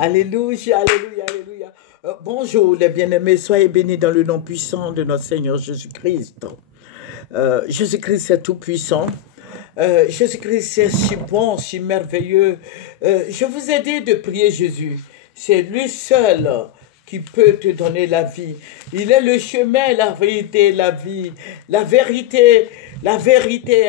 Alléluia, alléluia, alléluia. Bonjour les bien-aimés, soyez bénis dans le nom puissant de notre Seigneur Jésus-Christ. Jésus-Christ est tout puissant. Jésus-Christ est si bon, si merveilleux. Je vous ai dit de prier Jésus. C'est lui seul qui peut te donner la vie. Il est le chemin, la vérité, la vie. La vérité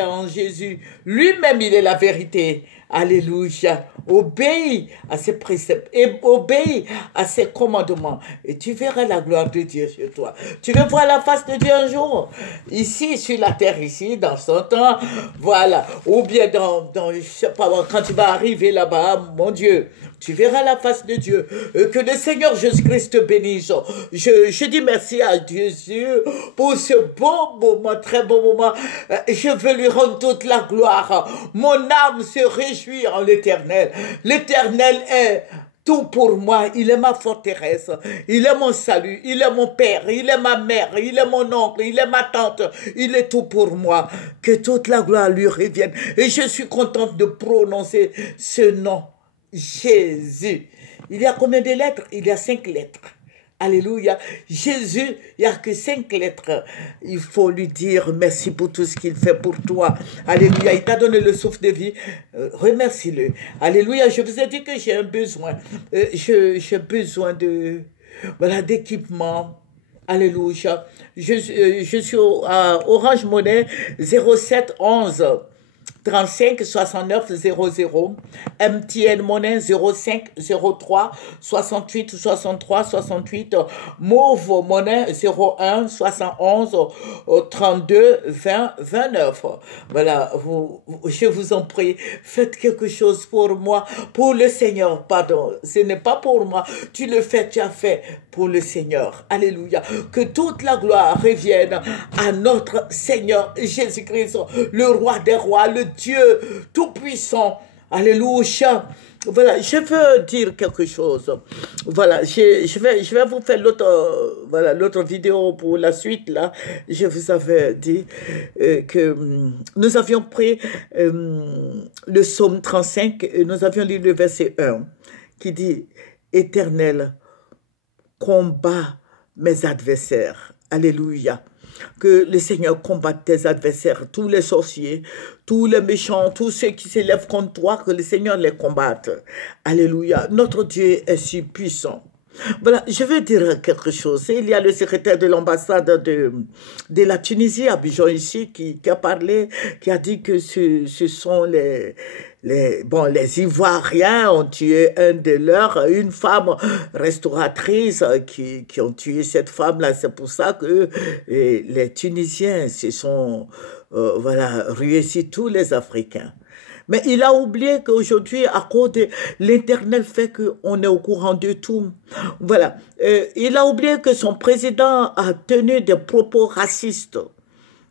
en Jésus. Lui-même, il est la vérité. Alléluia. Obéis à ses préceptes et obéis à ses commandements. Et tu verras la gloire de Dieu chez toi. Tu veux voir la face de Dieu un jour? Ici, sur la terre, ici, dans son temps. Voilà. Ou bien je sais pas, quand tu vas arriver là-bas, mon Dieu, tu verras la face de Dieu. Que le Seigneur Jésus-Christ te bénisse. Je dis merci à Dieu pour ce bon moment, très bon moment. Je veux lui rendre toute la gloire. Mon âme se réjouit en l'Éternel. L'Éternel est tout pour moi. Il est ma forteresse. Il est mon salut. Il est mon père. Il est ma mère. Il est mon oncle. Il est ma tante. Il est tout pour moi. Que toute la gloire lui revienne. Et je suis contente de prononcer ce nom. Jésus. Il y a combien de lettres? Il y a 5 lettres. Alléluia. Jésus, il n'y a que 5 lettres. Il faut lui dire merci pour tout ce qu'il fait pour toi. Alléluia. Il t'a donné le souffle de vie. Remercie-le. Alléluia. Je vous ai dit que j'ai un besoin. J'ai besoin d'équipement. Alléluia. Je suis à Orange Money 07 11 35 69 00, MTN Monnaie 05 03 68 63 68, Mauve Monnaie 01 71 32 20 29. Voilà, je vous en prie, faites quelque chose pour moi, pour le Seigneur, pardon, ce n'est pas pour moi, tu le fais, tu as fait pour le Seigneur. Alléluia. Que toute la gloire revienne à notre Seigneur Jésus-Christ, le roi des rois, le Dieu tout-puissant. Alléluia. Voilà, je veux dire quelque chose. Voilà, je vais vous faire l'autre vidéo pour la suite, là. Je vous avais dit que nous avions pris le psaume 35 et nous avions lu le verset 1 qui dit « Éternel, combat mes adversaires. » Alléluia. Que le Seigneur combatte tes adversaires, tous les sorciers, tous les méchants, tous ceux qui s'élèvent contre toi, que le Seigneur les combatte. Alléluia. Notre Dieu est si puissant. Voilà, je veux dire quelque chose. Il y a le secrétaire de l'ambassade de la Tunisie, à Abidjan ici, qui a parlé, qui a dit que ce sont les Ivoiriens ont tué une femme restauratrice qui ont tué cette femme-là. C'est pour ça que les Tunisiens se sont, rués sur tous les Africains. Mais il a oublié qu'aujourd'hui, à cause de l'Internet fait qu'on est au courant de tout. Voilà. Il a oublié que son président a tenu des propos racistes.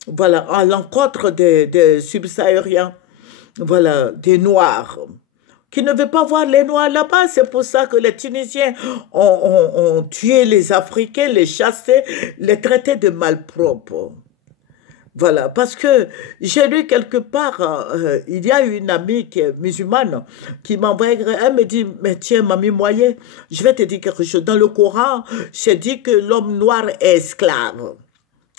Voilà, à l'encontre des subsahariens. Voilà, des Noirs, qui ne veulent pas voir les Noirs là-bas. C'est pour ça que les Tunisiens ont tué les Africains, les chassé, les traité de malpropres. Voilà, parce que j'ai lu quelque part, il y a une amie qui est musulmane qui m'a envoyé, elle me dit, mais tiens, mamie Moyen, je vais te dire quelque chose. Dans le Coran, c'est dit que l'homme noir est esclave.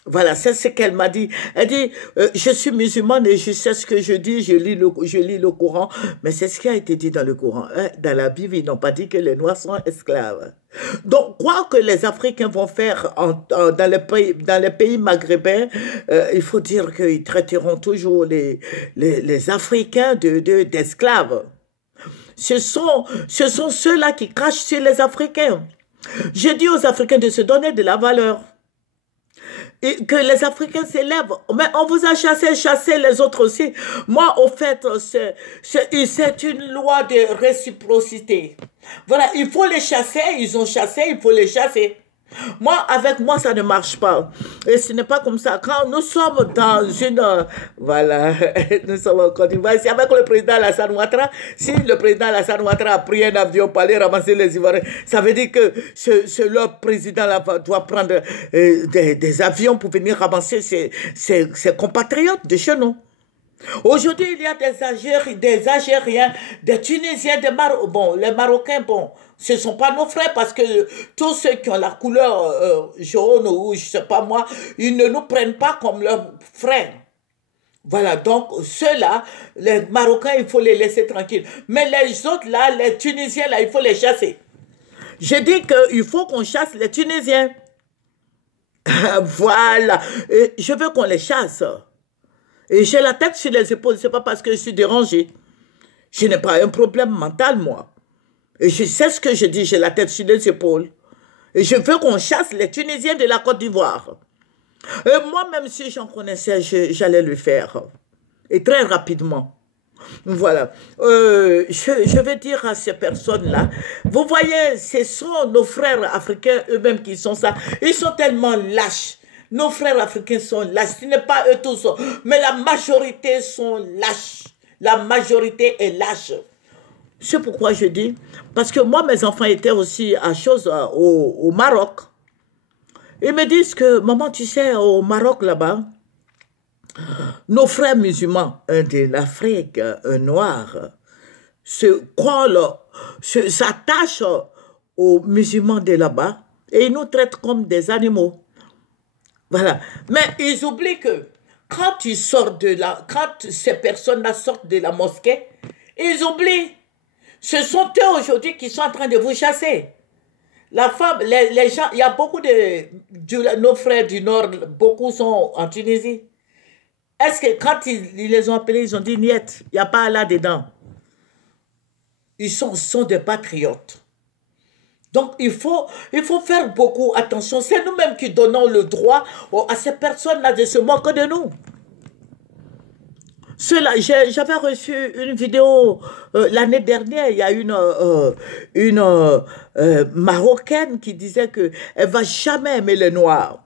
Voilà, c'est ce qu'elle m'a dit. Elle dit, je suis musulmane et je sais ce que je dis, je lis le Coran, mais c'est ce qui a été dit dans le Coran. Dans la Bible, ils n'ont pas dit que les Noirs sont esclaves. Donc, quoi que les Africains vont faire dans les pays maghrébins, il faut dire qu'ils traiteront toujours les Africains d'esclaves. Ce sont ceux-là qui crachent sur les Africains. Je dis aux Africains de se donner de la valeur. Et que les Africains s'élèvent. Mais on vous a chassé les autres aussi. Moi, au fait, c'est une loi de réciprocité. Voilà, il faut les chasser, ils ont chassé, il faut les chasser. Moi, avec moi, ça ne marche pas. Et ce n'est pas comme ça. Quand nous sommes dans une... voilà, nous sommes en Côte d'Ivoire. C'est avec le président Alassane Ouattara. Si le président Alassane Ouattara a pris un avion pour aller ramasser les Ivoiriens, ça veut dire que leur président là doit prendre des avions pour venir ramasser ses compatriotes de chez nous. Aujourd'hui, il y a des Algériens, des Tunisiens, bon, les Marocains, bon, ce ne sont pas nos frères parce que tous ceux qui ont la couleur jaune ou je ne sais pas moi, ils ne nous prennent pas comme leurs frères. Voilà, donc ceux-là, les Marocains, il faut les laisser tranquilles. Mais les autres là, les Tunisiens là, il faut les chasser. J'ai dit qu'il faut qu'on chasse les Tunisiens. Voilà, et je veux qu'on les chasse. Et j'ai la tête sur les épaules, c'est pas parce que je suis dérangée. Je n'ai pas un problème mental, moi. Et je sais ce que je dis, j'ai la tête sur les épaules. Et je veux qu'on chasse les Tunisiens de la Côte d'Ivoire. Et moi, même si j'en connaissais, j'allais le faire. Et très rapidement. Voilà. Je vais dire à ces personnes-là, vous voyez, ce sont nos frères africains eux-mêmes qui sont ça. Ils sont tellement lâches. Nos frères africains sont lâches. Ce n'est pas eux tous, mais la majorité sont lâches. La majorité est lâche. C'est pourquoi je dis, parce que moi, mes enfants étaient aussi à au Maroc. Ils me disent que, maman, tu sais, au Maroc, là-bas, nos frères musulmans de l'Afrique, noirs, s'attachent aux musulmans de là-bas et ils nous traitent comme des animaux. Voilà. Mais ils oublient que quand tu sors de là, quand ces personnes-là sortent de la mosquée, ils oublient. Ce sont eux aujourd'hui qui sont en train de vous chasser. La femme, les gens, il y a beaucoup nos frères du Nord, beaucoup sont en Tunisie. Est-ce que quand ils les ont appelés, ils ont dit niet, il n'y a pas là-dedans. Ils sont des patriotes. Donc il faut faire beaucoup attention. C'est nous-mêmes qui donnons le droit à ces personnes-là de se moquer de nous. J'avais reçu une vidéo l'année dernière, il y a une Marocaine qui disait qu'elle ne va jamais aimer les Noirs.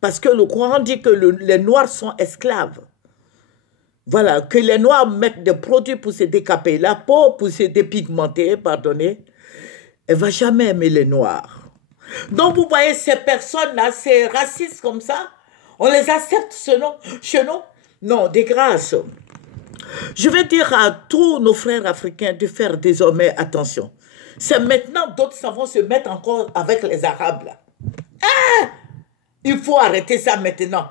Parce que le Coran dit que les Noirs sont esclaves. Voilà, que les Noirs mettent des produits pour se décaper la peau, pour se dépigmenter, pardonnez. Elle ne va jamais aimer les Noirs. Donc vous voyez ces personnes-là, ces racistes comme ça, on les accepte chez nous? Non, de grâce. Je vais dire à tous nos frères africains de faire désormais attention. C'est maintenant d'autres vont se mettre encore avec les Arabes là. Ah! Il faut arrêter ça maintenant.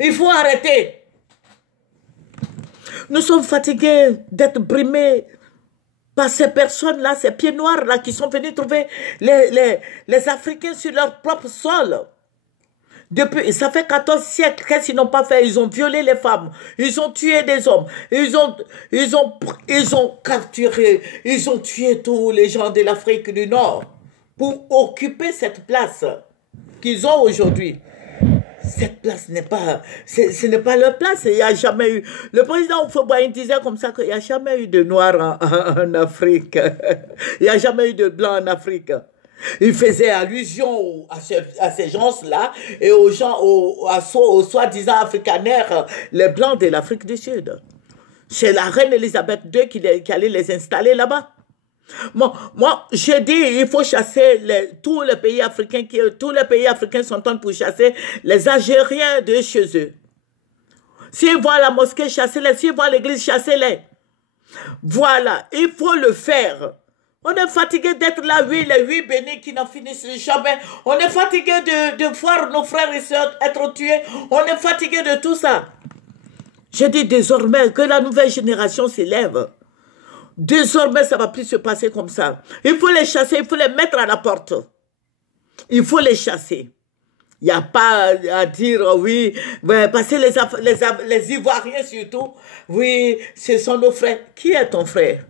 Il faut arrêter. Nous sommes fatigués d'être brimés par ces personnes-là, ces pieds noirs-là qui sont venus trouver les Africains sur leur propre sol. Ça fait 14 siècles, qu'est-ce qu'ils n'ont pas fait? Ils ont violé les femmes, ils ont tué des hommes, ils ont capturé, ils ont tué tous les gens de l'Afrique du Nord pour occuper cette place qu'ils ont aujourd'hui. Cette place ce n'est pas leur place. Il n'y a jamais eu. Le président Houphouët-Boigny disait comme ça qu'il n'y a jamais eu de noirs en Afrique. Il n'y a jamais eu de blancs en Afrique. Il faisait allusion à ces gens-là et aux gens, aux soi-disant africanaires, les blancs de l'Afrique du Sud. C'est la reine Elisabeth II qui allait les installer là-bas. Moi, j'ai dit, il faut chasser tous les pays africains, tous les pays africains s'entendent pour chasser les Algériens de chez eux. S'ils voient la mosquée, chassez-les. S'ils voient l'église, chassez-les. Voilà, il faut le faire. On est fatigué d'être là, oui, les 8 bénis qui n'en finissent jamais. On est fatigué de voir nos frères et sœurs être tués. On est fatigué de tout ça. Je dis désormais que la nouvelle génération s'élève. Désormais, ça ne va plus se passer comme ça. Il faut les chasser, il faut les mettre à la porte. Il faut les chasser. Il n'y a pas à dire, oui, parce que les Ivoiriens surtout, oui, ce sont nos frères. Qui est ton frère?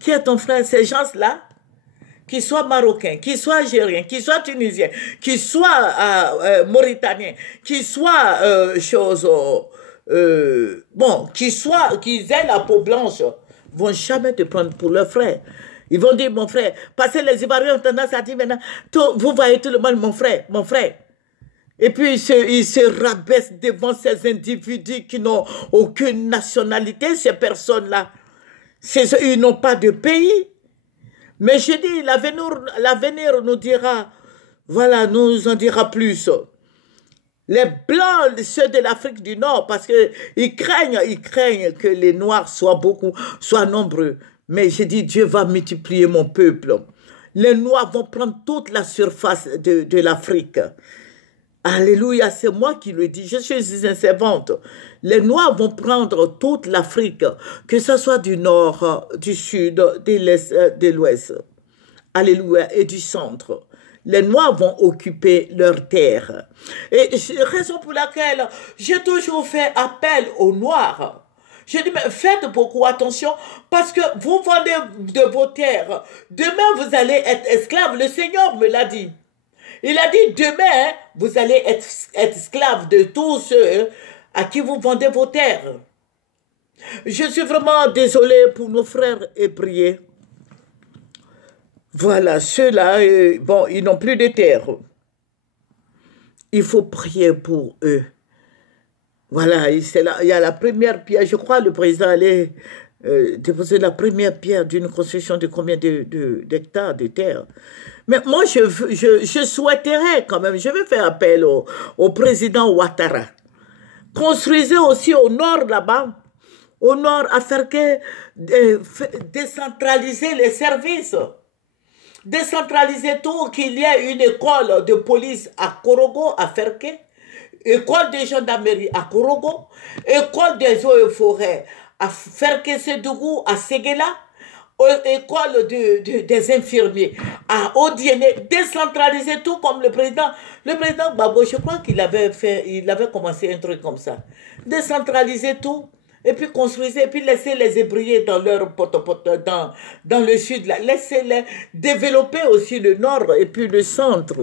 Qui est ton frère? Ces gens-là, qu'ils soient marocains, qu'ils soient algériens, qu'ils soient tunisiens, qu'ils soient mauritaniens, qu'ils soient qu'ils aient la peau blanche, vont jamais te prendre pour leur frère. Ils vont dire, mon frère, parce que les Ivoiriens ont tendance à dire maintenant, vous voyez tout le monde, mon frère, mon frère. Et puis, ils se rabaissent devant ces individus qui n'ont aucune nationalité, ces personnes-là. Ils n'ont pas de pays. Mais je dis, l'avenir nous dira, voilà, nous en dira plus. Les Blancs, ceux de l'Afrique du Nord, parce qu'ils craignent que les Noirs soient nombreux. Mais j'ai dit, Dieu va multiplier mon peuple. Les Noirs vont prendre toute la surface de l'Afrique. Alléluia, c'est moi qui le dis, je suis une servante. Les Noirs vont prendre toute l'Afrique, que ce soit du nord, du sud, de l'est, de l'ouest. Alléluia, et du centre. Les Noirs vont occuper leurs terres. Et raison pour laquelle j'ai toujours fait appel aux Noirs. Je dis, mais faites beaucoup attention, parce que vous vendez de vos terres. Demain, vous allez être esclaves. Le Seigneur me l'a dit. Il a dit, demain, vous allez être esclaves de tous ceux à qui vous vendez vos terres. Je suis vraiment désolé pour nos frères et prier. Voilà, ceux-là, bon, ils n'ont plus de terre. Il faut prier pour eux. Voilà, il y a la première pierre. Je crois que le président allait déposer la première pierre d'une construction de combien d'hectares de terre. Mais moi, je souhaiterais quand même, je vais faire appel au président Ouattara. Construisez aussi au nord là-bas, au nord, à faire que décentraliser les services. Décentraliser tout, qu'il y ait une école de police à Korogo, à Ferke, école de gendarmerie à Korogo, école des eaux et forêts à Ferke-Sédougou, à Séguéla, école des infirmiers à Odiéné, décentraliser tout comme le président Gbagbo, je crois il avait commencé un truc comme ça. Décentraliser tout. Et puis construisez, et puis laissez les ébrouiller dans leur dans le sud, là. Laissez-les développer aussi le nord et puis le centre.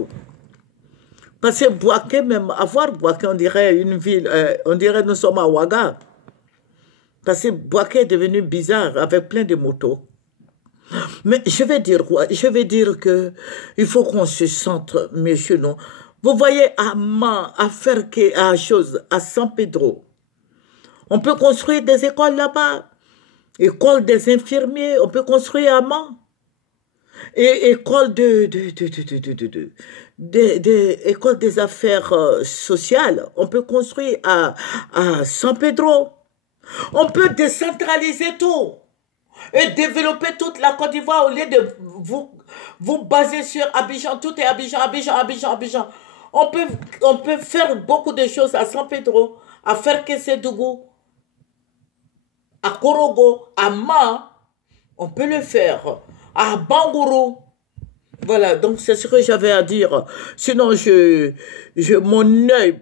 Parce que Bouaké, même, avoir Bouaké, on dirait une ville, on dirait nous sommes à Ouaga. Parce que Bouaké est devenu bizarre, avec plein de motos. Mais je vais dire quoi? Je vais dire que il faut qu'on se centre, messieurs, non? Vous voyez, à Ferke, à San Pedro, on peut construire des écoles là-bas. École des infirmiers, on peut construire à Mans. Et école école des affaires sociales, on peut construire à San Pedro. On peut décentraliser tout et développer toute la Côte d'Ivoire au lieu de vous baser sur Abidjan. Tout est Abidjan. On peut faire beaucoup de choses à San Pedro, à Ferke-Sédougou, à Korogo, à Ma, on peut le faire, à Bangourou. Voilà, donc c'est ce que j'avais à dire. Sinon, mon œil,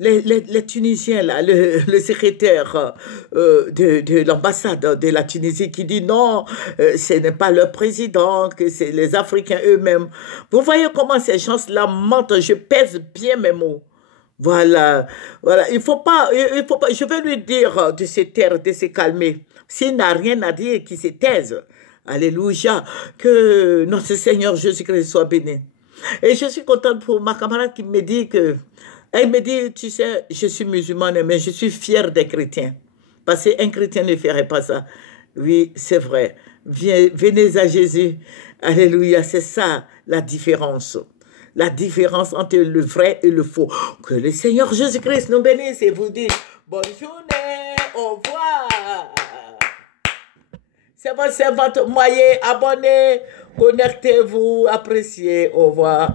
les Tunisiens, là, le secrétaire de l'ambassade de la Tunisie qui dit non, ce n'est pas le président, que c'est les Africains eux-mêmes. Vous voyez comment ces gens-là mentent, je pèse bien mes mots. Voilà, il faut pas, je vais lui dire de se taire, de se calmer. S'il n'a rien à dire, qu'il se taise. Alléluia, que notre Seigneur Jésus-Christ soit béni. Et je suis contente pour ma camarade qui me dit elle me dit, tu sais, je suis musulmane, mais je suis fière des chrétiens. Parce qu'un chrétien ne ferait pas ça. Oui, c'est vrai. Venez à Jésus. Alléluia, c'est ça la différence. La différence entre le vrai et le faux. Que le Seigneur Jésus-Christ nous bénisse et vous dise bonne journée, au revoir. C'est votre moyen, abonnez, connectez-vous, appréciez, au revoir.